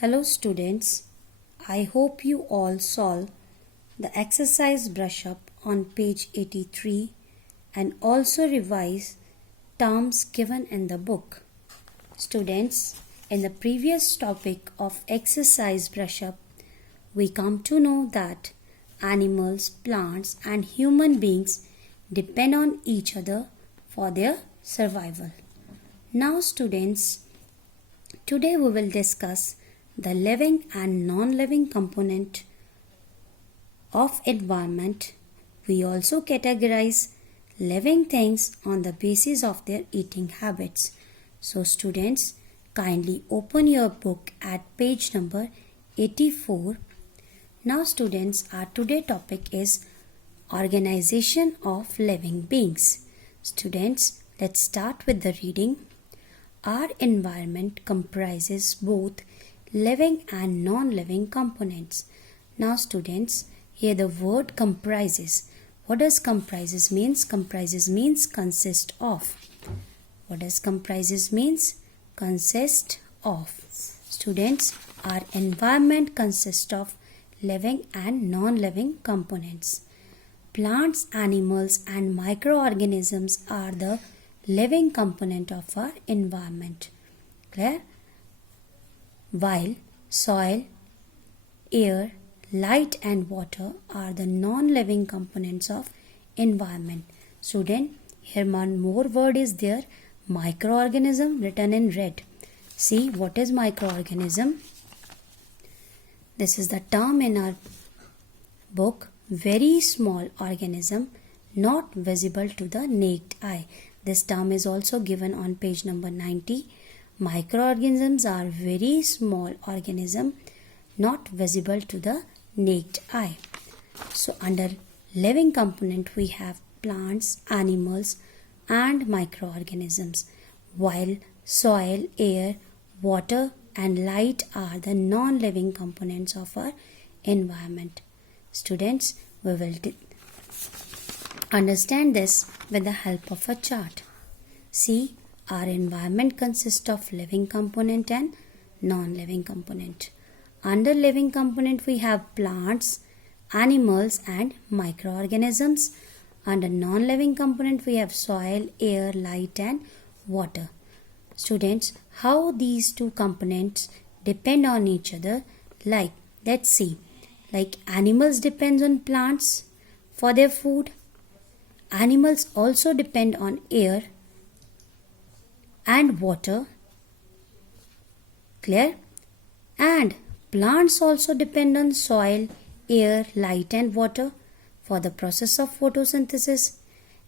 Hello students, I hope you all solve the exercise brush up on page 83 and also revise terms given in the book. Students, in the previous topic of exercise brush up, we come to know that animals, plants and human beings depend on each other for their survival. Now students, today we will discuss the living and non-living component of environment. We also categorize living things on the basis of their eating habits. So students, kindly open your book at page number 84. Now students, our today topic is organization of living beings. Students, let's start with the reading. Our environment comprises both living and non-living components. Now students, here the word comprises. What does comprises means? Comprises means consist of. What does comprises means? Consist of. Students, our environment consists of living and non-living components. Plants, animals and microorganisms are the living component of our environment. Clear? While soil, air, light and water are the non-living components of environment. Student, here one more word is there, microorganism, written in red. See what is microorganism? This is the term in our book, very small organism not visible to the naked eye. This term is also given on page number 90. Microorganisms are very small organisms not visible to the naked eye. So under living component we have plants, animals and microorganisms, while soil, air, water and light are the non-living components of our environment. Students, we will understand this with the help of a chart. See, our environment consists of living component and non-living component. Under living component we have plants, animals and microorganisms. Under non-living component we have soil, air, light and water. Students, how these two components depend on each other? Like, let's see. Like animals depend on plants for their food. Animals also depend on air and water. Clear? And plants also depend on soil, air, light and water for the process of photosynthesis.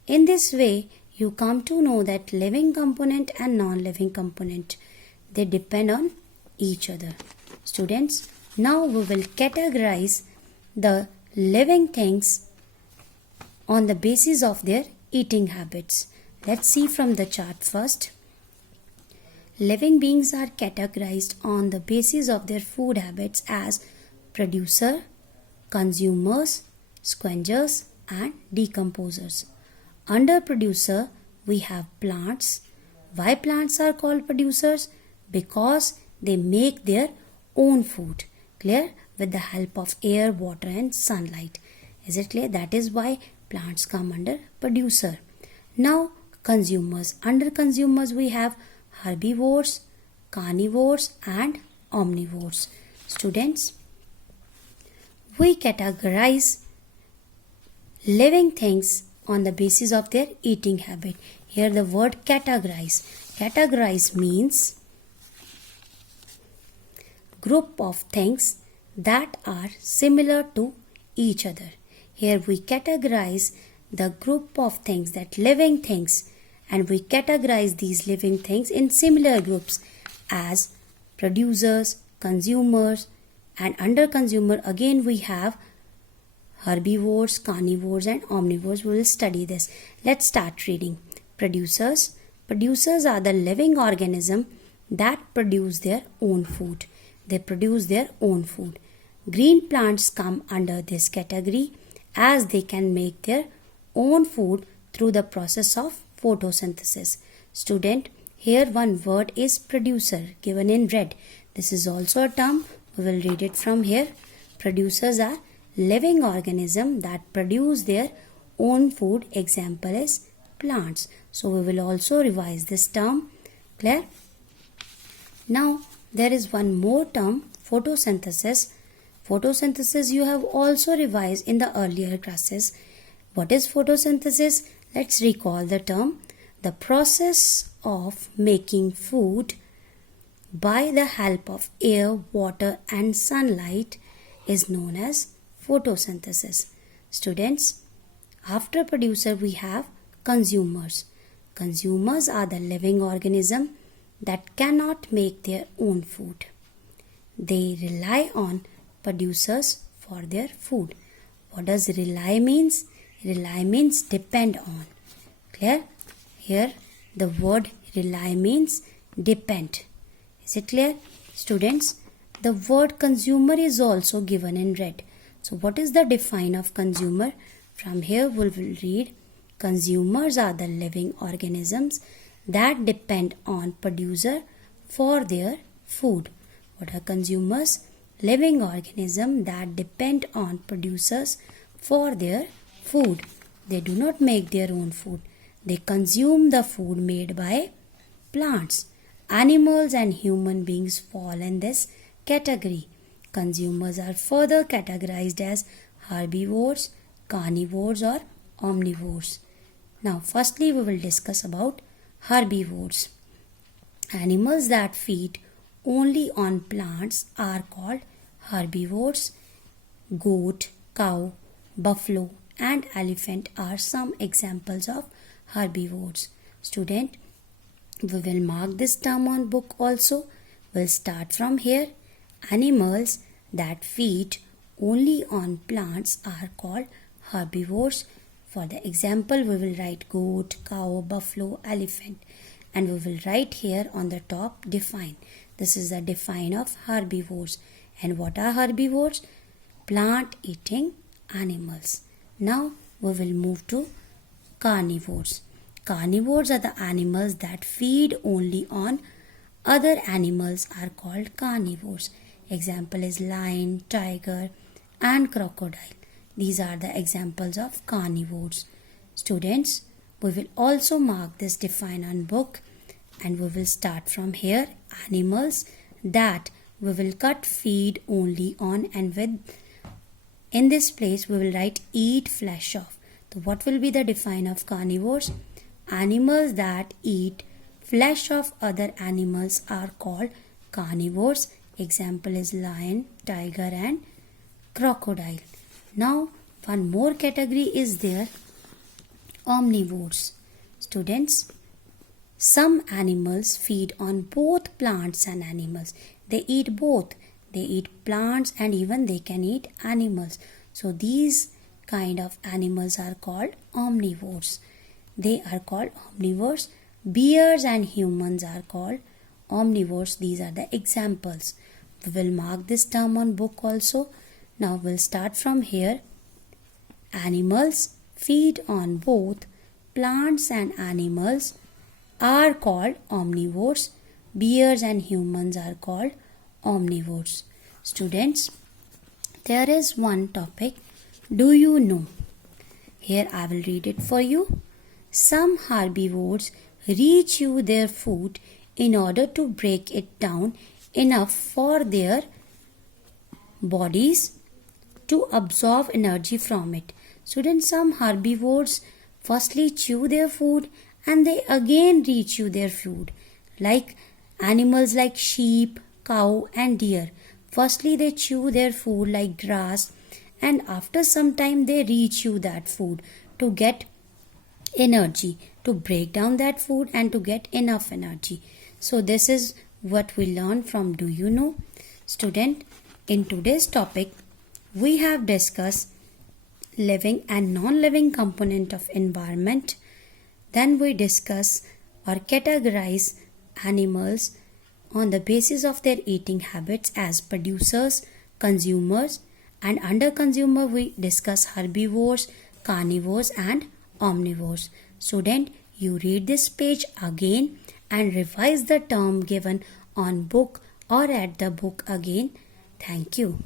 In this way, you come to know that living component and non-living component, they depend on each other. Students, now we will categorize the living things on the basis of their eating habits. Let's see from the chart first. Living beings are categorized on the basis of their food habits as producer, consumers, scavengers and decomposers. Under producer, we have plants. Why plants are called producers? Because they make their own food. Clear? With the help of air, water and sunlight. Is it clear? That is why plants come under producer. Now consumers. Under consumers we have herbivores, carnivores and omnivores. Students, we categorize living things on the basis of their eating habit. Here the word categorize. Categorize means group of things that are similar to each other. Here we categorize the group of things, that living things, and we categorize these living things in similar groups as producers, consumers, and under consumer again we have herbivores, carnivores and omnivores. We will study this. Let's start reading. Producers. Producers are the living organism that produce their own food. They produce their own food. Green plants come under this category as they can make their own food through the process of photosynthesis. Student, here one word is producer given in red. This is also a term. We will read it from here. Producers are living organisms that produce their own food. Example is plants. So we will also revise this term. Clear? Now there is one more term, photosynthesis. Photosynthesis you have also revised in the earlier classes. What is photosynthesis? Let's recall the term. The process of making food by the help of air, water and sunlight is known as photosynthesis. Students, after producer we have consumers. Consumers are the living organism that cannot make their own food. They rely on producers for their food. What does rely means? Rely means depend on. Clear? Here the word rely means depend. Is it clear? Students, the word consumer is also given in red. So what is the define of consumer? From here we will read, consumers are the living organisms that depend on producer for their food. What are consumers? Living organisms that depend on producers for their food. They do not make their own food. They consume the food made by plants. Animals and human beings fall in this category. Consumers are further categorized as herbivores, carnivores or omnivores. Now firstly we will discuss about herbivores. Animals that feed only on plants are called herbivores. Goat, cow, buffalo and elephant are some examples of herbivores. Student, we will mark this term on book also. We'll start from here. Animals that feed only on plants are called herbivores. For the example, we will write goat, cow, buffalo, elephant, and we will write here on the top define. This is the define of herbivores. And what are herbivores? Plant eating animals. Now we will move to carnivores. Carnivores are the animals that feed only on other animals are called carnivores. Example is lion, tiger and crocodile. These are the examples of carnivores. Students, we will also mark this define on book and we will start from here. Animals that we will cut feed only on, and with in this place we will write eat flesh of. So what will be the define of carnivores? Animals that eat flesh of other animals are called carnivores. Example is lion, tiger and crocodile. Now one more category is there, omnivores. Students, some animals feed on both plants and animals. They eat both. They eat plants and even they can eat animals. So these kind of animals are called omnivores. They are called omnivores. Bears and humans are called omnivores. These are the examples. We will mark this term on book also. Now we'll start from here. Animals feed on both plants and animals are called omnivores. Bears and humans are called omnivores. Students, there is one topic. Do you know? Here I will read it for you. Some herbivores rechew their food in order to break it down enough for their bodies to absorb energy from it. Students, some herbivores firstly chew their food and they again rechew their food. Like animals like sheep, cow and deer. Firstly they chew their food like grass and after some time they rechew that food to get energy, to break down that food and to get enough energy. So this is what we learn from Do You Know? Student, in today's topic we have discussed living and non-living component of environment. Then we discuss or categorize animals on the basis of their eating habits as producers, consumers, and under consumer we discuss herbivores, carnivores and omnivores. Student, you read this page again and revise the term given on book or at the book again. Thank you.